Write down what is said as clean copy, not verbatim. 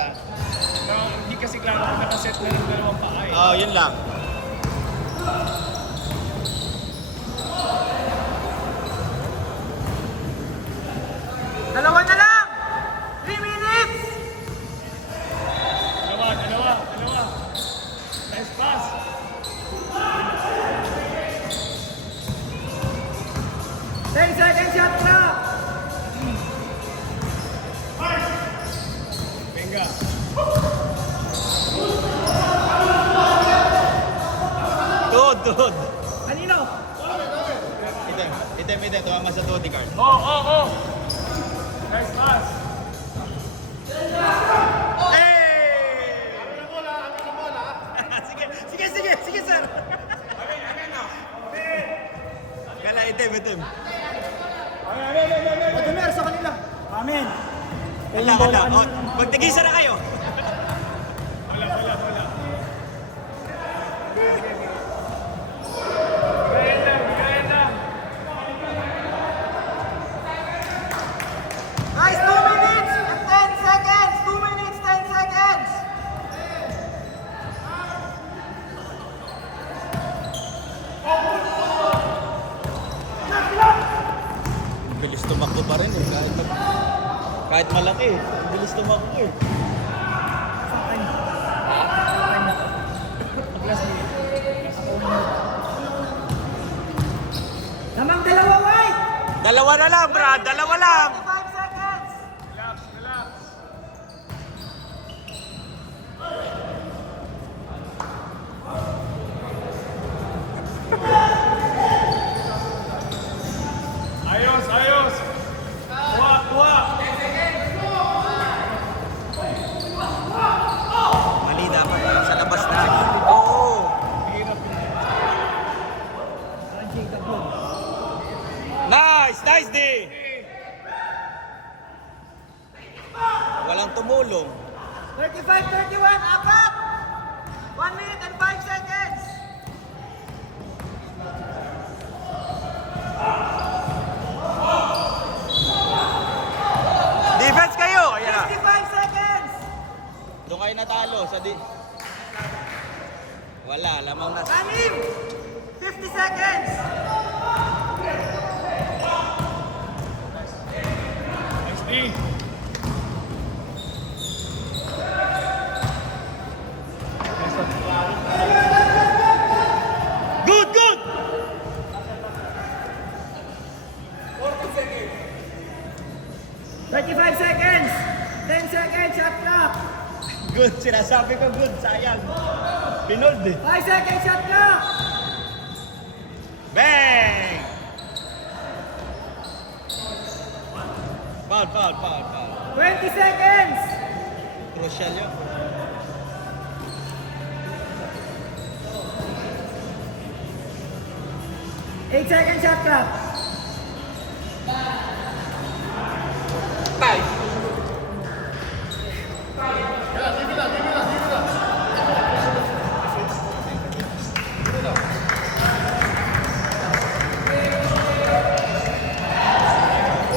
ah. No, hindi kasi klaro kung nakaset na ng dalawang paa eh. Oo, yun lang. Dalawa na lang! 3 minutes! Dalawa. Nice pass. Ten seconds shot clock! Venga. Tuhod. Kanino? Item. Tumama sa tuhod ni Carl. Oh. Nice pass. Sige, sir. Kala, item. Patumer sa kanila. Amen. Hala. Oh, magtigisa na kayo. Wala. Gayan lang. Guys, 2 minutes and 10 seconds! 2 minutes, 10 seconds! Bilis tumakbo pa rin eh. Kahit malaki eh. Bilis tumakbo eh. Tamang dalawa, White! Dalawa na lang, Brad. Dalawa lang. 5 seconds! Relax. Ayos. Tuwa. Mali dapat. Sa labas na. Oo. Nice, D. Walang tumulong. 35-31, apat! 1 minute and 5 seconds! Defense kayo. Ayan na. 55 seconds! Doon kayo natalo sa Wala, lamang na. Tanim! 50 seconds! Nice D. Good! 35 seconds! 10 seconds, shot clock! Good, sinasabi ko good. Sayang. Pinold eh. 5 seconds, shot clock! Bang! Foul. 20 seconds! Crucial yun. 8 seconds, shot clock!